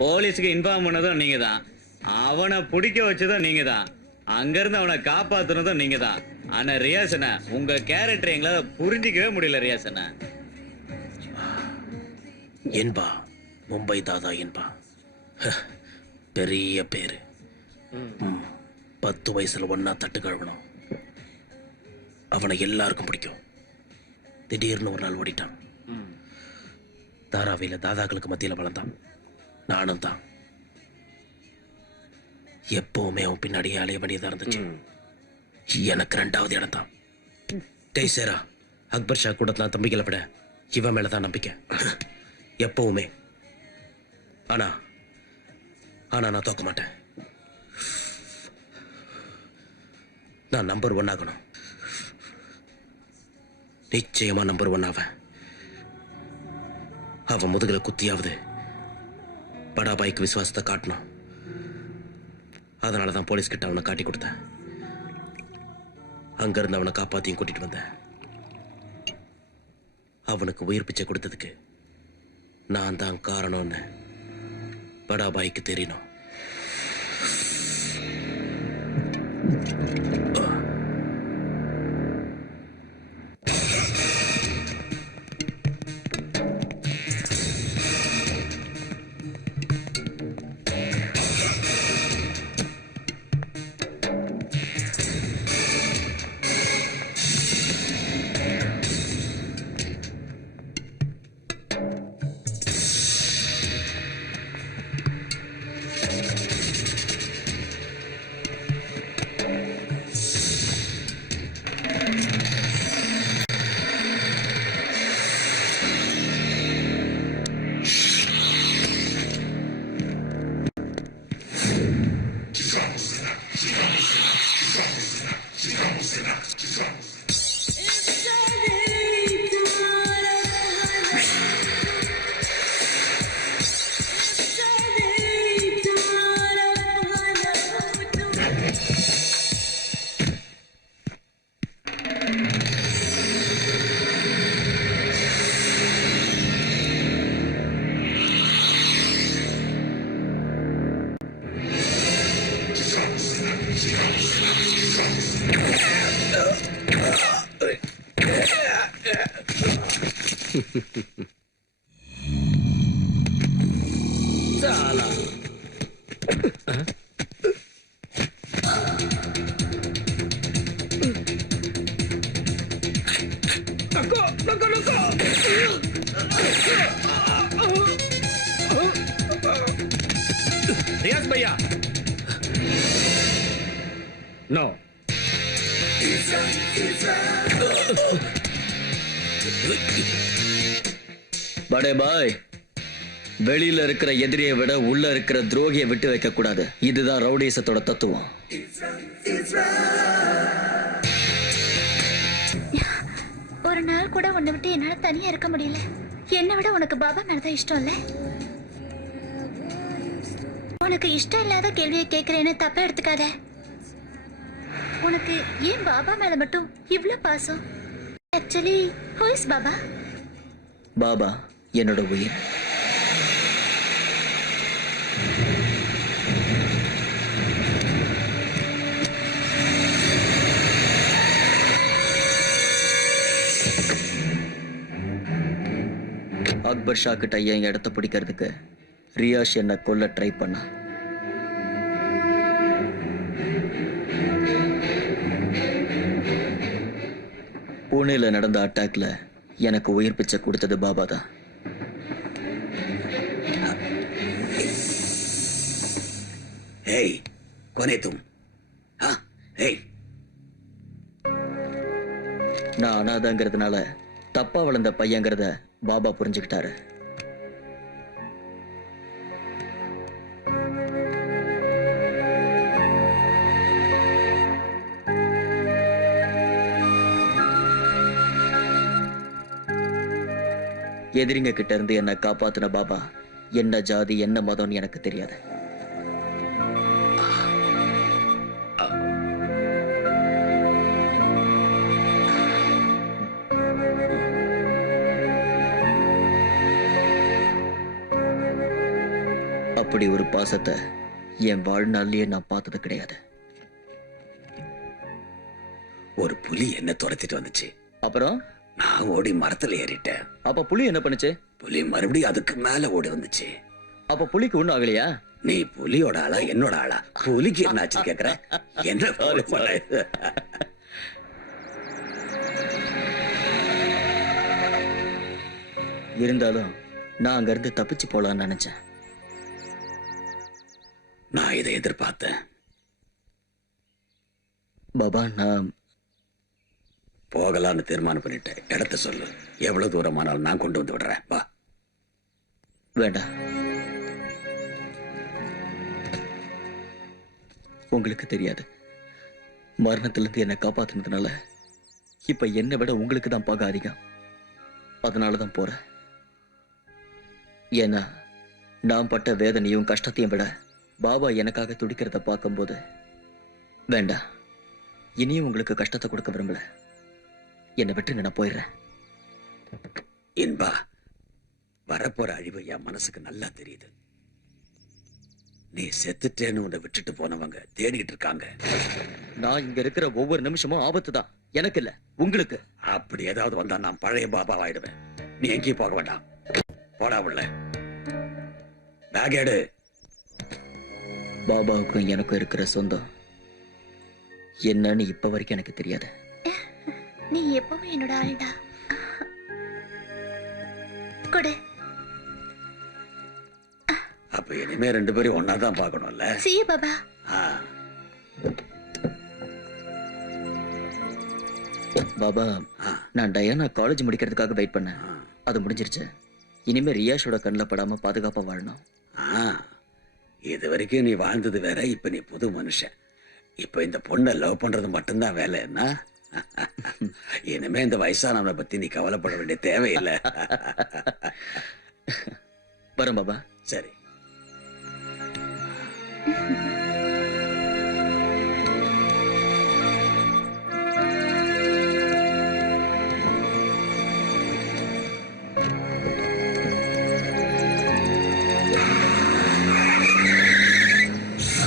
போலீஸுக்கு இன்ஃபார்ம் பண்ணதும் நீங்க தான், அவனை பிடிக்க வச்சதும் நீங்க தான், அங்கிருந்து அவனை காப்பாத்துனதும் நீங்க தான். ஆனா ரியாசன, உங்க கேரக்டர் எங்களால புரிஞ்சிக்கவே முடியல ரியாசன. என்பா மும்பை தாதா என்பா பெரிய பேரு. 10 வயசுல ஒன்னா தட்டு கழுவணும். அவனை எல்லாருக்கும் பிடிக்கும். திடீர்னு ஒரு நாள் ஓடிட்டான். தாராவில தாதாக்களுக்கு மத்தியில வளர்ந்தான். நானும் தான். எப்பவுமே அவன் பின்னாடியே அலைய வேண்டியதா இருந்துச்சு. எனக்கு 2வது இடம் தான். கைசேரா அக்பர் ஷா கூடத்தான் தம்பிகளை விட இவன் மேலதான் நம்பிக்கை எப்பவுமே. ஆனா ஆனா நான் தோக்க மாட்டேன். நான் நம்பர் 1 ஆகணும். நிச்சயமா நம்பர் 1 ஆவேன். அவன் முதுகுல குத்தியாவது படாபாய்க்கு விசுவாசத்தை காட்டணும். அதனாலதான் போலீஸ் கிட்ட அவனை காட்டி கொடுத்தேன். அங்கிருந்து அவனை காப்பாத்தியும் கூட்டிட்டு வந்தேன். அவனுக்கு உயிர் பிச்சை கொடுத்ததுக்கு நான் தான் காரணம்னு படாபாய்க்கு தெரியணும். रियाज भैया नो बड़े भाई வெளியில இருக்கிற எதிரியை விட உள்ள இருக்கிற துரோகியை விட்டு வைக்க கூடாது. இதுதான் ரவுடிசத்தோட தத்துவம். ஒரு நாள் கூட உன்னை விட்டு என்னால தனியா இருக்க முடியல. என்னை விட உனக்கு பாபா மேலதான் இஷ்டம் இல்ல. உனக்கு இஷ்டம் இல்லாத கேள்வியை கேட்கிறேன்னு தப்பா எடுத்துக்காத. உனக்கு ஏன் பாபா மேல மட்டும் இவ்ளோ பாசம்? Actually who is Baba? Baba என்னோட உயிர். அக்பர் ஷா கிட்ட என் இடத்த பிடிக்கிறதுக்கு ரியாஷ் என்ன கொல்ல ட்ரை பண்ணா. புனேல நடந்த அட்டாக்ல எனக்கு உயிர் பிச்சை கொடுத்தது பாபா தான். ஏய் கோனே தும்? ஏய், நான் அனாதங்கிறதுனால தப்பா வளர்ந்த பையங்கிறத பாபா புரிஞ்சுக்கிட்டாரு. எதிரிங்க கிட்ட இருந்து என்ன காப்பாத்தின பாபா என்ன ஜாதி என்ன மதம்னு எனக்கு தெரியாது. அப்ப இப்படி ஒரு பாசத்தை என் வாழ்நாள்லயே நான் பார்த்தது கிடையாது. ஒரு புலி என்ன துரத்திட்டு வந்துச்சு. அப்புறம் நான் ஓடி மரத்துல ஏறிட்டேன். அப்ப புலி என்ன பண்ணுச்சு? புலி மறுபடியும் அதுக்கு மேல ஓடி வந்துச்சு. அப்ப புலிக்கு ஒண்ணும் ஆகலையா? நீ புலியோட ஆளா என்னோட ஆளா? புலிக்கு என்னாச்சு கேக்குற? என்ன follow பண்ண? இருந்தாலும் நான் அங்க இருந்து தப்பிச்சு போலான்னு நினைச்சேன். நான் இதை எதிர்பார்த்தேன். பாபா, நான் போகலான்னு தீர்மானம் பண்ணிட்டேன். இடத்த சொல்லு. எவ்வளவு தூரமானாலும் நான் கொண்டு வந்து விடுறேன். வா. வேண்டாம். உங்களுக்கு தெரியாது, மரணத்திலிருந்து என்னை காப்பாத்தினதுனால இப்ப என்னை விட உங்களுக்கு தான் பகை அதிகம். அதனாலதான் போறேன். ஏன்னா நான் பட்ட வேதனையும் கஷ்டத்தையும் விட பாபா எனக்காக துடிக்கிறத பார்க்கும்போது, வேண்டாம், இனியும் உங்களுக்கு கஷ்டத்தை கொடுக்க விரும்பல. என்னை விட்டு நான் போயிடுறேன். இன்பா, வரப்போற அழிவு என் மனசுக்கு நல்லா தெரியுது. நீ செத்துட்டேன்னு உன்னை விட்டுட்டு போனவங்க தேடிட்டு இருக்காங்க. நான் இங்க இருக்கிற ஒவ்வொரு நிமிஷமும் ஆபத்து தான். எனக்கு இல்ல, உங்களுக்கு. அப்படி ஏதாவது வந்தா நான் பழைய பாபாவாயிடுவேன். நீ எங்கேயும் போக வேண்டாம். போடா உள்ள. பேக் எடு. பாபாவுக்கும் எனக்கும் இருக்கிற சொந்தம் என்னன்னு இப்ப வரைக்கும் எனக்கு தெரியாது. நீ எப்பவும் என்னோட ஆளுடா. கொடு. அப்ப இனிமே ரெண்டு பேரும் ஒன்னாதான் பார்க்கணும்ல. See you, Baba. ஆ. பாபா, நான் டயானா காலேஜ் முடிக்கிறதுக்காக வெயிட் பண்ணேன். அது முடிஞ்சிருச்சு. இனிமே ரியாஷோட கண்ணில் படாம பாதுகாப்பா வாழணும். ஆ. இது வரைக்கும் நீ வாழ்ந்தது வேற, இப்ப நீ புது மனுஷன். இப்ப இந்த பொண்ணை லவ் பண்றது மட்டும்தான் வேலை என்ன? இனிமே இந்த வயசானவனை பத்தி நீ கவலைப்பட வேண்டிய தேவையில்லை. வரேன் பாபா. சரி.